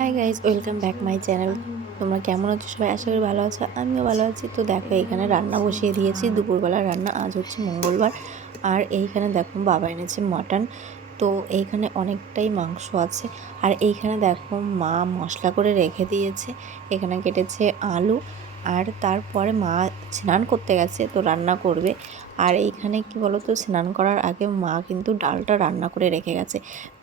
Hi guys, welcome back my channel. তোমরা কেমন আছো সবাই? আশা করি ভালো আছো, আমিও ভালো আছি। তো দেখো, এখানে রান্না বসিয়ে দিয়েছি, দুপুরবেলা রান্না। আজ হচ্ছে মঙ্গলবার। আর এইখানে দেখো বাবা এনেছে মাটন। তো এইখানে অনেকটাই মাংস আছে। আর এইখানে দেখো মা মশলা করে রেখে দিয়েছে। এখানে কেটেছে আলু। আর তারপরে মা স্নান করতে গেছে, তো রান্না করবে। আর এইখানে কি বলো তো, স্নান করার আগে মা কিন্তু ডালটা রান্না করে রেখে গেছে,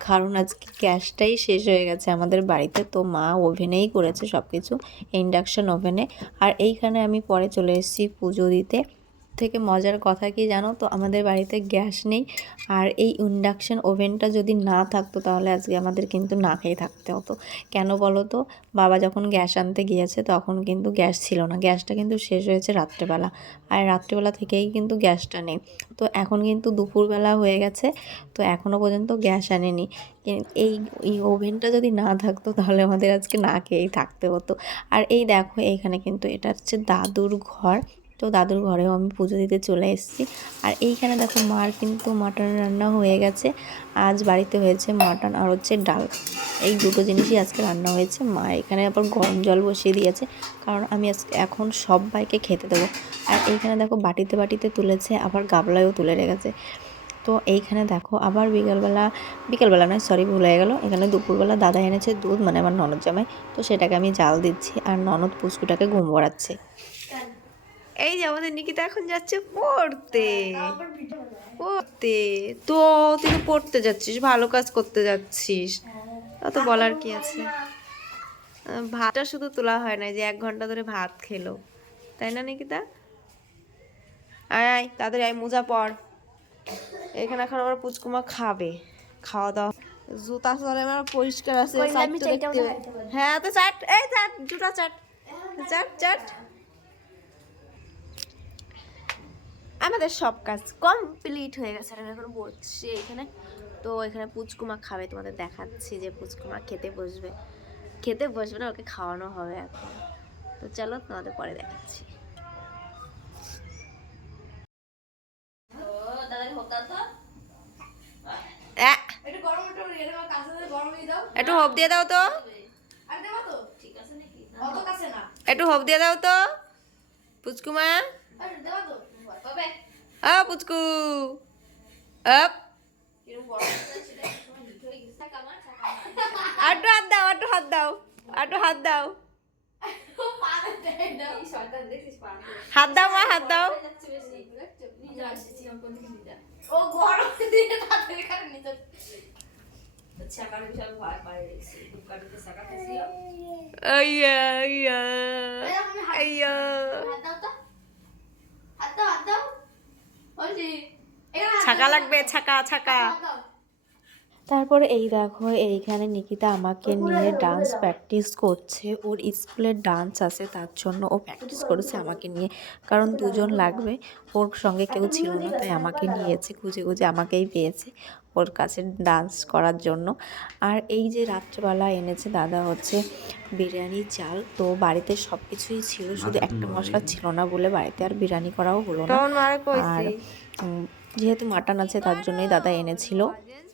কারণ আজকে গ্যাসটাই শেষ হয়ে গেছে আমাদের বাড়িতে। তো মা ওভেনেই করেছে সব কিছু, ইন্ডাকশন ওভেনে। আর এইখানে আমি পরে চলে এসেছি পুজো দিতে। থেকে মজার কথা কি জানো তো, আমাদের বাড়িতে গ্যাস নেই। আর এই ইন্ডাকশন ওভেনটা যদি না থাকতো তাহলে আজকে আমাদের কিন্তু না খেয়ে থাকতে হতো। কেন বলো তো, বাবা যখন গ্যাস আনতে গিয়েছে তখন কিন্তু গ্যাস ছিল না, গ্যাসটা কিন্তু শেষ হয়েছে রাত্রেবেলা। আর রাত্রেবেলা থেকেই কিন্তু গ্যাসটা নেই। তো এখন কিন্তু দুপুরবেলা হয়ে গেছে, তো এখনও পর্যন্ত গ্যাস আনেনি। এই এই ওভেনটা যদি না থাকতো তাহলে আমাদের আজকে না খেয়েই থাকতে হতো। আর এই দেখো, এইখানে কিন্তু এটা হচ্ছে দাদুর ঘর। তো দাদুর ঘরেও আমি পুজো দিতে চলে এসেছি। আর এইখানে দেখো মার কিন্তু মাটন রান্না হয়ে গেছে। আজ বাড়িতে হয়েছে মাটন আর হচ্ছে ডাল, এই দুটো জিনিসই আজকে রান্না হয়েছে। মা এখানে আবার গরম জল বসিয়ে দিয়েছে, কারণ আমি আজকে এখন সবাইকে খেতে দেবো। আর এইখানে দেখো বাটিতে বাটিতে তুলেছে, আবার গাবলায়ও তুলে রেখেছে। তো এইখানে দেখো আবার বিকেলবেলা নয়, সরি, ভুল হয়ে গেল। এখানে দুপুরবেলা দাদা এনেছে দুধ, মানে আমার ননদ জামাই। তো সেটাকে আমি জাল দিচ্ছি, আর ননদ পুচকুটাকে ঘুম পড়াচ্ছে। এই যে আমাদের নিকিতা এখন যাচ্ছে পড়তে। পড়তে তো তুই তো পড়তে যাচ্ছিস, ভালো কাজ করতে যাচ্ছিস, অত বলার কি আছে। ভাতটা শুধু তোলা হয় না, যে 1 ঘন্টা ধরে ভাত খেলো, তাই না নিকিতা? আয় আয় তাড়াতাড়ি আয়, মোজা পর। এখানে এখন আমার পুচকুমা খাবে, খাওয়া দাওয়া। জুতা চলে আমার পরিষ্কার আছে, হ্যাঁ তো চাট, এই চাট, জুতা চাট, চাট চাট। আমাদের সব কাজ কমপ্লিট হয়ে গেছে, আর এখন বসছি এখানে। তো এখানে পুচকুমা খাবে, তোমাদের দেখাচ্ছি যে পুচকুমা খেতে বসবে। খেতে বসবে না, ওকে খাওয়ানো হবে এখন। তো চলো তোমাদের পরে দেখাচ্ছি। একটু হোপ দিয়ে দাও তো, একটু হোপ দিয়ে দাও তো পুচকুমা। পুচকু আপ, আটু হাত দাও, আটু হাত দাও, আটু হাত দাও, হাত দাও মা, হাত দাও। ও গরম দিয়ে তাদের কাছে নিতে ছাকার বিশাল ভয় পায় রেখেছি, দুকাটিতে ছাকাতেছি। আইয়া আইয়া আইয়া, হাত দাও, হাত দাও, ওই ছাকা লাগবে, ছাকা ছাকা। তারপরে এই দেখো, এইখানে নিকিতা আমাকে নিয়ে ডান্স প্র্যাকটিস করছে। ওর স্কুলের ডান্স আছে, তার জন্য ও প্র্যাকটিস করেছে আমাকে নিয়ে, কারণ দুজন লাগবে, ওর সঙ্গে কেউ ছিল না, তাই আমাকে নিয়েছে, খুঁজে খুঁজে আমাকেই পেয়েছে ওর কাছে ডান্স করার জন্য। আর এই যে রাত্রেবেলা এনেছে দাদা হচ্ছে বিরিয়ানি চাল। তো বাড়িতে সব কিছুই ছিল, শুধু একটা মশলা ছিল না বলে বাড়িতে আর বিরিয়ানি করাও হলো না। আর যেহেতু মাটন আছে তার জন্যই দাদা এনেছিল।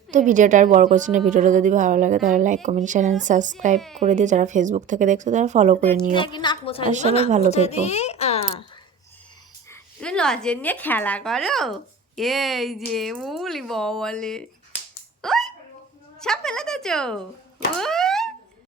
তো ভিডিওটা আর বড় করছি না, ভিডিওটা যদি ভালো লাগে তাহলে like, comment, share and subscribe করে দিও। যারা ফেসবুক থেকে দেখছো তারা ফলো করে নিও। আর সবাই ভালো থেকো। তুমি লজেন নিয়ে খেলা করো, এই যে বলি বলে, ওই সব ফেলে দিয়েছো।